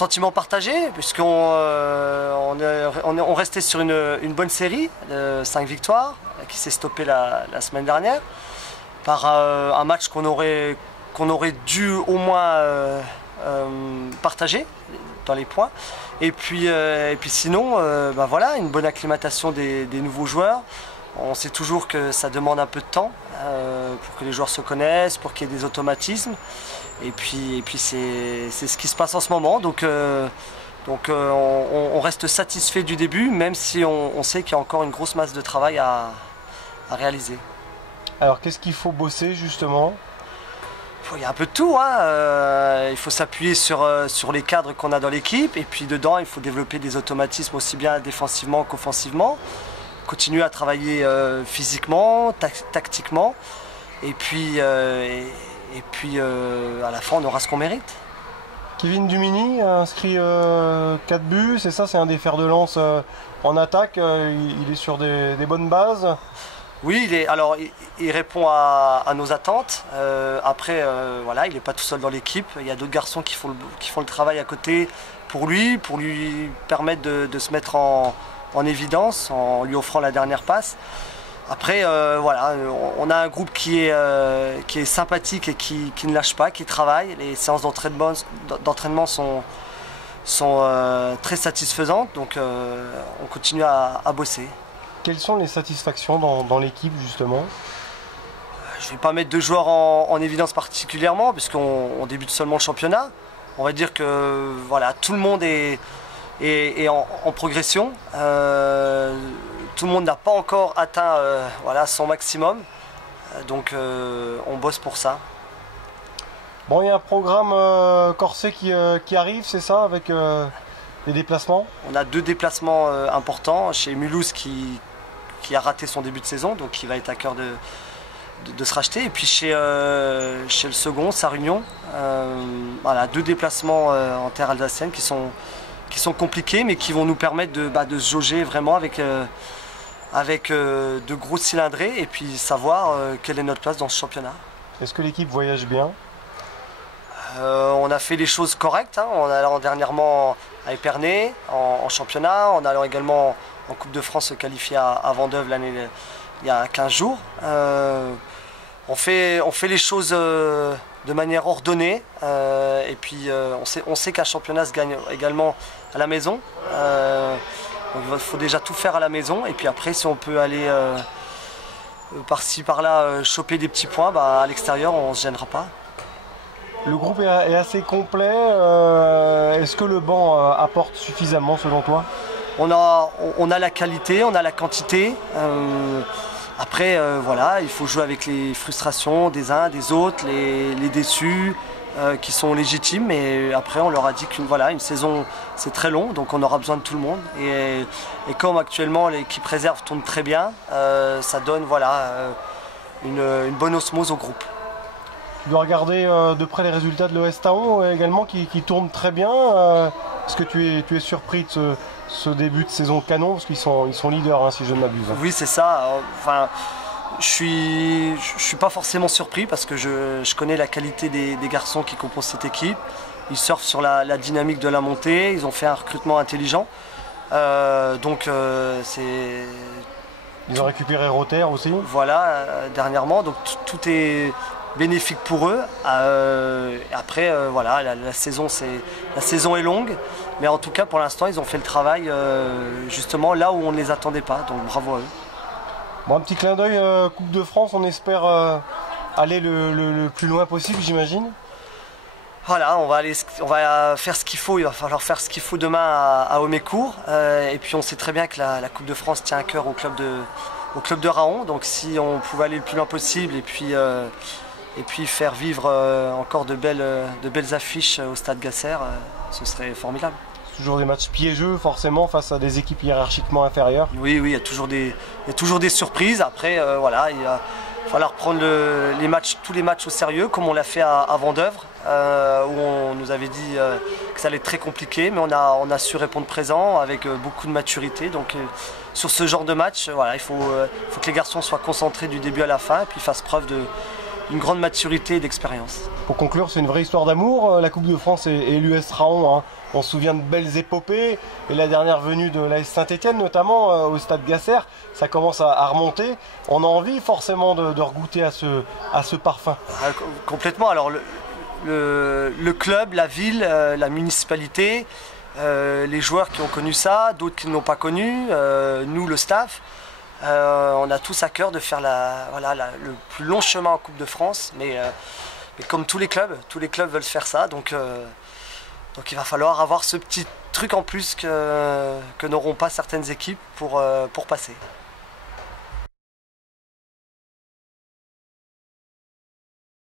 sentiment partagé, puisqu'on on restait sur une bonne série de 5 victoires, qui s'est stoppée la semaine dernière, par un match qu'on aurait dû au moins partager dans les points. Et puis sinon, voilà, une bonne acclimatation des nouveaux joueurs. On sait toujours que ça demande un peu de temps pour que les joueurs se connaissent, pour qu'il y ait des automatismes. Et puis c'est ce qui se passe en ce moment. Donc on reste satisfait du début, même si on sait qu'il y a encore une grosse masse de travail à réaliser. Alors qu'est-ce qu'il faut bosser justement ? Il y a un peu de tout, hein. Il faut s'appuyer sur les cadres qu'on a dans l'équipe, et puis dedans il faut développer des automatismes aussi bien défensivement qu'offensivement, continuer à travailler physiquement, tactiquement, et puis à la fin on aura ce qu'on mérite. Kevin Dumini a inscrit 4 buts, c'est ça, c'est un des fers de lance en attaque, il est sur des bonnes bases. Oui, il répond à nos attentes. Après, voilà, il n'est pas tout seul dans l'équipe. Il y a d'autres garçons qui font le travail à côté pour lui permettre de se mettre en évidence en lui offrant la dernière passe. Après, voilà, on a un groupe qui est sympathique et qui ne lâche pas, qui travaille. Les séances d'entraînement sont très satisfaisantes, donc on continue à bosser. Quelles sont les satisfactions dans l'équipe justement ? Je ne vais pas mettre de joueurs en évidence particulièrement puisqu'on débute seulement le championnat. On va dire que voilà, tout le monde est en progression. Tout le monde n'a pas encore atteint voilà, son maximum. Donc on bosse pour ça. Bon, il y a un programme corsé qui arrive, c'est ça, avec des déplacements ? On a 2 déplacements importants chez Mulhouse qui a raté son début de saison, donc qui va être à cœur de se racheter. Et puis chez le second, Sarre-Union, voilà, 2 déplacements en terre alsacienne qui sont compliqués, mais qui vont nous permettre de se jauger vraiment avec de gros cylindrés et puis savoir quelle est notre place dans ce championnat. Est-ce que l'équipe voyage bien ? On a fait les choses correctes, hein, en allant dernièrement à Épernay en championnat, en allant également en Coupe de France se qualifier à Vendeuve il y a 15 jours. On fait les choses de manière ordonnée et puis on sait qu'un championnat se gagne également à la maison. Donc il faut déjà tout faire à la maison et puis après si on peut aller par-ci par-là choper des petits points, à l'extérieur on ne se gênera pas. Le groupe est assez complet. Est-ce que le banc apporte suffisamment selon toi ? On a la qualité, on a la quantité. Après, voilà, il faut jouer avec les frustrations des uns, des autres, les déçus qui sont légitimes. Mais après, on leur a dit une saison, c'est très long, donc on aura besoin de tout le monde. Et comme actuellement l'équipe réserve tourne très bien, ça donne une bonne osmose au groupe. Tu dois regarder de près les résultats de l'OS Taon également qui tournent très bien. Est-ce que tu es surpris de ce début de saison canon parce qu'ils sont leaders, hein, si je ne m'abuse. Oui, c'est ça. Enfin, je suis pas forcément surpris parce que je connais la qualité des garçons qui composent cette équipe. Ils surfent sur la dynamique de la montée. Ils ont fait un recrutement intelligent. C'est... Ils ont récupéré Rotter aussi. Voilà, dernièrement. Donc tout est bénéfique pour eux. Après, voilà, la saison est longue, mais en tout cas pour l'instant ils ont fait le travail justement là où on ne les attendait pas, donc bravo à eux. Bon, un petit clin d'œil Coupe de France, on espère aller le plus loin possible, j'imagine. Voilà, on va faire ce qu'il faut, il va falloir faire ce qu'il faut demain à Homécourt, et puis on sait très bien que la Coupe de France tient à cœur au club de Raon, donc si on pouvait aller le plus loin possible et puis faire vivre encore de belles affiches au Stade Gasser, ce serait formidable. C'est toujours des matchs piégeux forcément face à des équipes hiérarchiquement inférieures. Oui, il y a toujours des surprises. Après, voilà, il va falloir prendre tous les matchs au sérieux, comme on l'a fait à Vendeuvre, où on nous avait dit que ça allait être très compliqué, mais on a su répondre présent avec beaucoup de maturité. Donc sur ce genre de match, voilà, il faut que les garçons soient concentrés du début à la fin et puis fassent preuve d'une grande maturité et d'expérience. Pour conclure, c'est une vraie histoire d'amour, la Coupe de France et l'US Raon, hein. On se souvient de belles épopées, et la dernière venue de l'AS Saint-Etienne notamment au stade Gasser, ça commence à remonter. On a envie forcément de regoûter à ce parfum. Complètement. Alors le club, la ville, la municipalité, les joueurs qui ont connu ça, d'autres qui ne l'ont pas connu, nous le staff, on a tous à cœur de faire le plus long chemin en Coupe de France, mais comme tous les clubs veulent faire ça, donc il va falloir avoir ce petit truc en plus que n'auront pas certaines équipes pour passer.